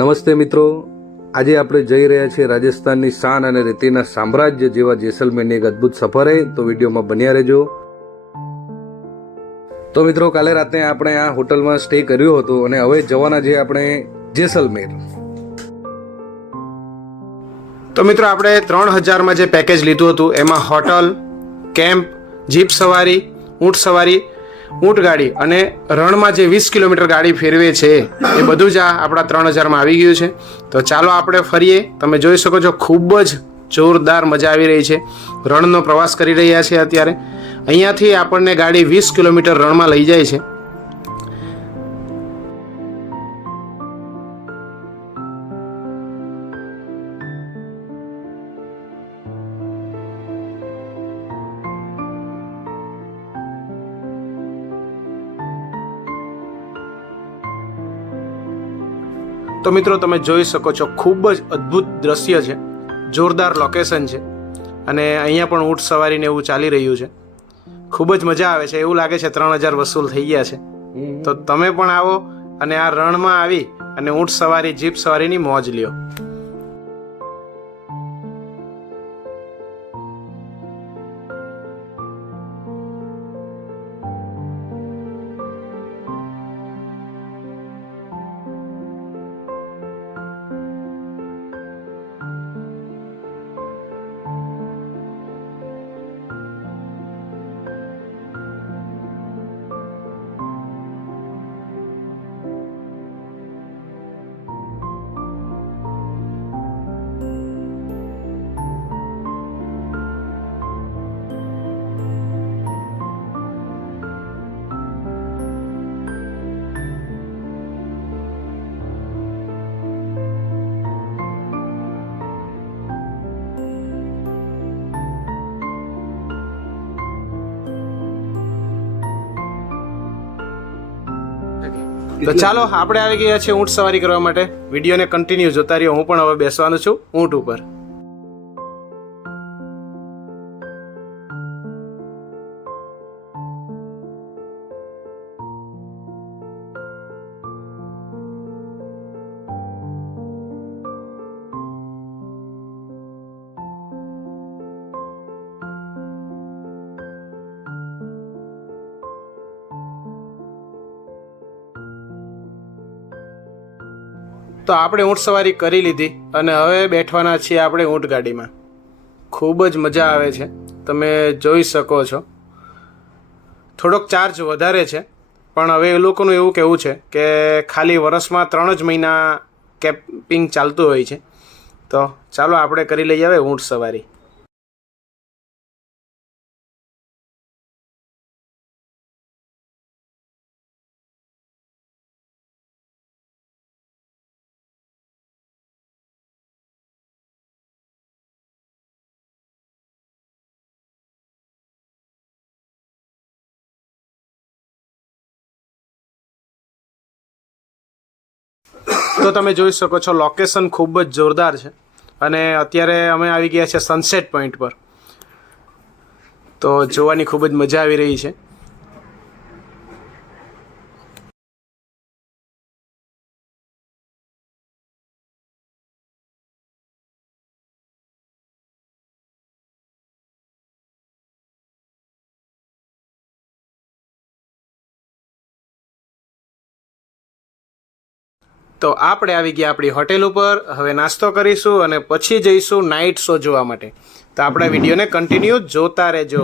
નમસ્તે મિત્રો, આજે આપણે જઈ રહ્યા છીએ રાજસ્થાનની શાન અને રેતીના સામ્રાજ્ય જેવા જેસલમેરની એક અદ્ભુત સફરે. તો વિડીયોમાં બન્યા રહેજો. તો મિત્રો, કાલે રાતે આપણે આ હોટલમાં સ્ટે કર્યો હતો અને હવે જવાના છે આપણે જેસલમેર. તો મિત્રો, આપણે 3000માં જે પેકેજ લીધું હતું એમાં હોટલ, કેમ્પ, જીપ સવારી, ઊંટ સવારી, ઊંટ ગાડી અને રણમાં જે 20 કિલોમીટર ગાડી ફેરવે છે એ બધું જ આપણા 3000માં આવી ગયું છે. તો ચાલો આપણે ફરીએ. તમે જોઈ શકો છો, ખૂબ જ જોરદાર મજા આવી રહી છે. રણનો પ્રવાસ કરી રહ્યા છીએ અત્યારે. અહીંયાથી આપણને ગાડી 20 કિલોમીટર રણમાં લઈ જાય છે. તો મિત્રો, તમે જોઈ શકો છો, ખૂબ જ અદ્ભુત દ્રશ્ય છે, જોરદાર લોકેશન છે અને અહીંયા પણ ઊંટ સવારીને એવું ચાલી રહ્યું છે. ખૂબ જ મજા આવે છે. એવું લાગે છે 3000 વસૂલ થઈ ગયા છે. તો તમે પણ આવો અને આ રણમાં આવી અને ઊંટ સવારી, જીપ સવારીની મોજ લ્યો. તો ચાલો, આપણે આવી ગયા છીએ ઊંટ સવારી કરવા માટે. વિડીયોને કન્ટિન્યુ જોતા રહ્યો. હું પણ હવે બેસવાનું છું ઊંટ ઉપર. તો આપણે ઊંટ સવારી કરી લીધી અને હવે બેઠવાના છીએ આપણે ઊંટ ગાડીમાં. ખૂબ જ મજા આવે છે. તમે જોઈ શકો છો, થોડોક ચાર્જ વધારે છે, પણ હવે એ લોકોનું એવું કહેવું છે કે ખાલી વર્ષમાં 3 જ મહિના કેમ્પિંગ ચાલતું હોય છે. તો ચાલો આપણે કરી લઈએ હવે ઊંટ સવારી. તો તમે જોઈ શકો છો, લોકેશન ખૂબ જ જોરદાર છે અને અત્યારે અમે આવી ગયા છે સનસેટ પોઈન્ટ પર. તો જોવાની ખૂબ જ મજા આવી રહી છે. તો આપણે આવી ગયા આપણી હોટેલ ઉપર. હવે નાસ્તો કરીશું અને પછી જઈશું નાઇટ શો જોવા માટે. તો આપણા વિડીયોને કન્ટિન્યુ જોતા રહેજો.